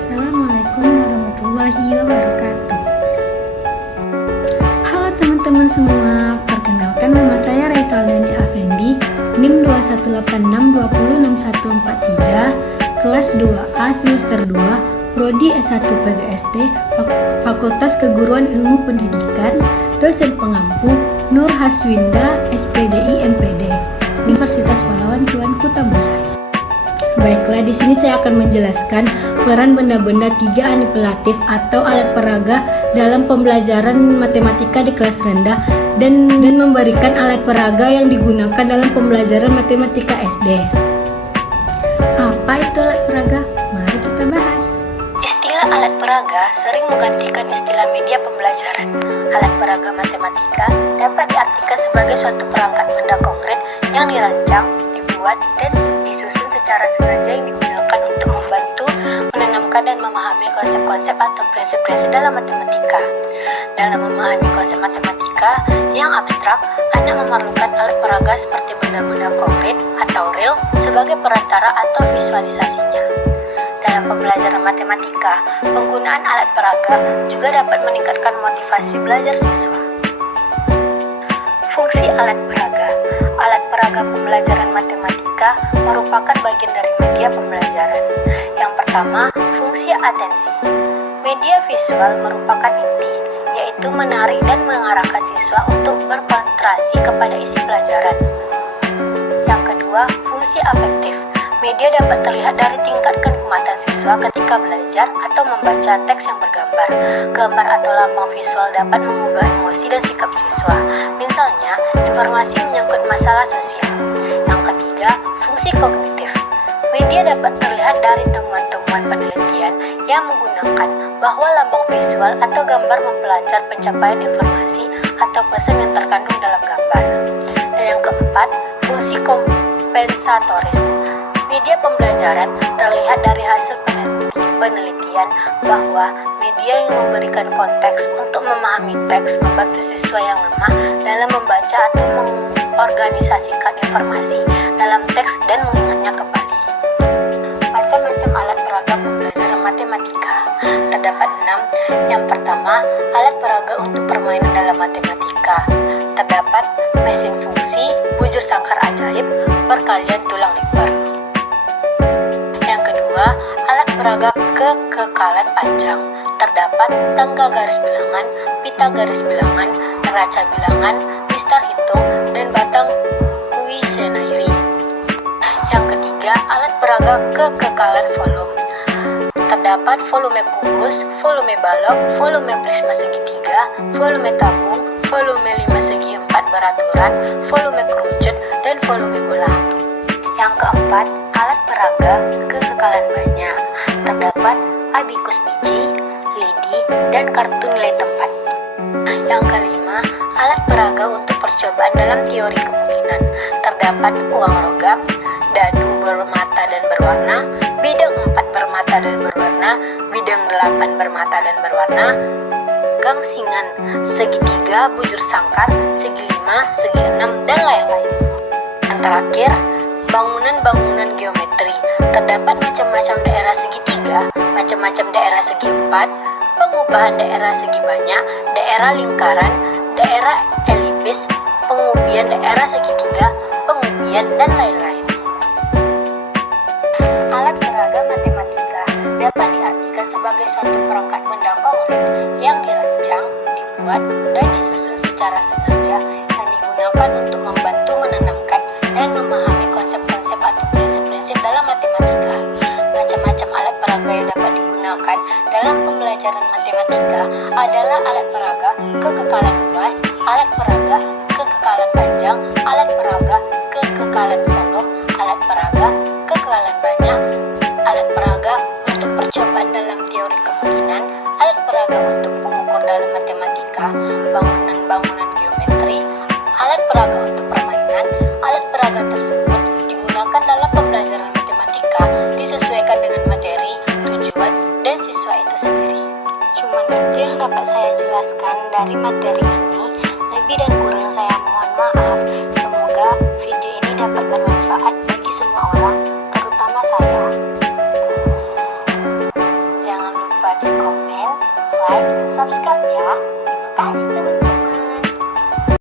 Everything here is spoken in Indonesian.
Assalamualaikum warahmatullahi wabarakatuh. Halo teman-teman semua, perkenalkan nama saya Raisal Dani Afendi, NIM 21862061143, kelas 2A semester 2, Prodi S1 PGSD, Fakultas Keguruan Ilmu Pendidikan, dosen pengampu Nur Haswinda, SPDI MPD, Universitas Pahlawan Tuanku Tambusai. Baiklah, di sini saya akan menjelaskan peran benda-benda 3 manipulatif atau alat peraga dalam pembelajaran matematika di kelas rendah dan memberikan alat peraga yang digunakan dalam pembelajaran matematika SD. Apa itu alat peraga? Mari kita bahas. Istilah alat peraga sering menggantikan istilah media pembelajaran. Alat peraga matematika dapat diartikan sebagai suatu perangkat benda konkret yang dirancang, dibuat, dan disusun secara sengaja yang digunakan untuk membantu menanamkan dan memahami konsep-konsep atau prinsip-prinsip dalam matematika. Dalam memahami konsep matematika yang abstrak, Anda memerlukan alat peraga seperti benda-benda konkret atau real sebagai perantara atau visualisasinya. Dalam pembelajaran matematika, penggunaan alat peraga juga dapat meningkatkan motivasi belajar siswa. Fungsi alat peraga. Alat peraga pembelajaran matematika merupakan bagian dari media pembelajaran. Yang pertama, fungsi atensi. Media visual merupakan inti, yaitu menarik dan mengarahkan siswa untuk berkonsentrasi kepada isi pelajaran. Yang kedua, fungsi afektif. Media dapat terlihat dari tingkat kenikmatan siswa ketika belajar atau membaca teks yang bergambar. Gambar atau lambang visual dapat mengubah emosi dan sikap siswa. Misalnya, informasi menyangkut masalah sosial. Yang ketiga, fungsi kognitif. Media dapat terlihat dari temuan-temuan penelitian yang menggunakan bahwa lambang visual atau gambar mempelancar pencapaian informasi atau pesan yang terkandung dalam gambar. Dan yang keempat, fungsi kompensatoris. Media pembelajaran terlihat dari hasil penelitian bahwa media yang memberikan konteks untuk memahami teks membantu siswa yang lemah dalam membaca atau mengorganisasikan informasi dalam teks dan mengingatnya kembali. Macam-macam alat peraga pembelajaran matematika. Terdapat 6. Yang pertama, alat peraga untuk permainan dalam matematika. Terdapat mesin fungsi, bujur sangkar ajaib, perkalian tulang lipat. Alat peraga kekekalan panjang. Terdapat tangga garis bilangan, pita garis bilangan, neraca bilangan, mistar hitung, dan batang Kuisenairi. Yang ketiga, alat peraga kekekalan volume. Terdapat volume kubus, volume balok, volume prisma segitiga, volume tabung, volume 5 segi 4 beraturan, volume kerucut, dan volume bola. Yang keempat, alat peraga kekekalan banyak. Terdapat abikus biji, lidi, dan kartu nilai tempat. Yang kelima, alat peraga untuk percobaan dalam teori kemungkinan. Terdapat uang logam, dadu bermata dan berwarna, bidang 4 bermata dan berwarna, bidang 8 bermata dan berwarna, gangsingan, segitiga, bujur sangkar, segi 5, segi 6, dan lain-lain. Yang terakhir, bangunan-bangunan geometri. Terdapat macam-macam daerah segitiga, macam-macam daerah segi 4, pengubahan daerah segi banyak, daerah lingkaran, daerah elipis, pengubian daerah segitiga, pengubian, dan lain-lain. Alat peraga matematika dapat diartikan sebagai suatu perangkat benda konkret yang dirancang, dibuat, dan disusun secara sengaja yang digunakan untuk membantu menanamkan dan memahami konsep-konsep atau prinsip-prinsip dalam matematika. Macam-macam alat peraga yang dapat digunakan dalam pembelajaran matematika adalah alat peraga kekekalan luas, alat peraga kekekalan panjang, alat peraga kekekalan volume, alat peraga kekekalan banyak, alat peraga untuk percobaan dalam teori kemungkinan, alat peraga untuk pengukur dalam matematika, bangunan-bangunan geometri, alat peraga untuk permainan. Alat peraga tersebut digunakan dalam pembelajaran matematika disesuaikan dengan materi, tujuan, dan siswa itu sendiri. Cuman itu yang dapat saya jelaskan dari materi ini. Lebih dan kurang saya mohon maaf. Semoga video ini dapat bermanfaat bagi semua orang, terutama saya. Jangan lupa di komen, like, dan subscribe ya. Terima kasih teman-teman.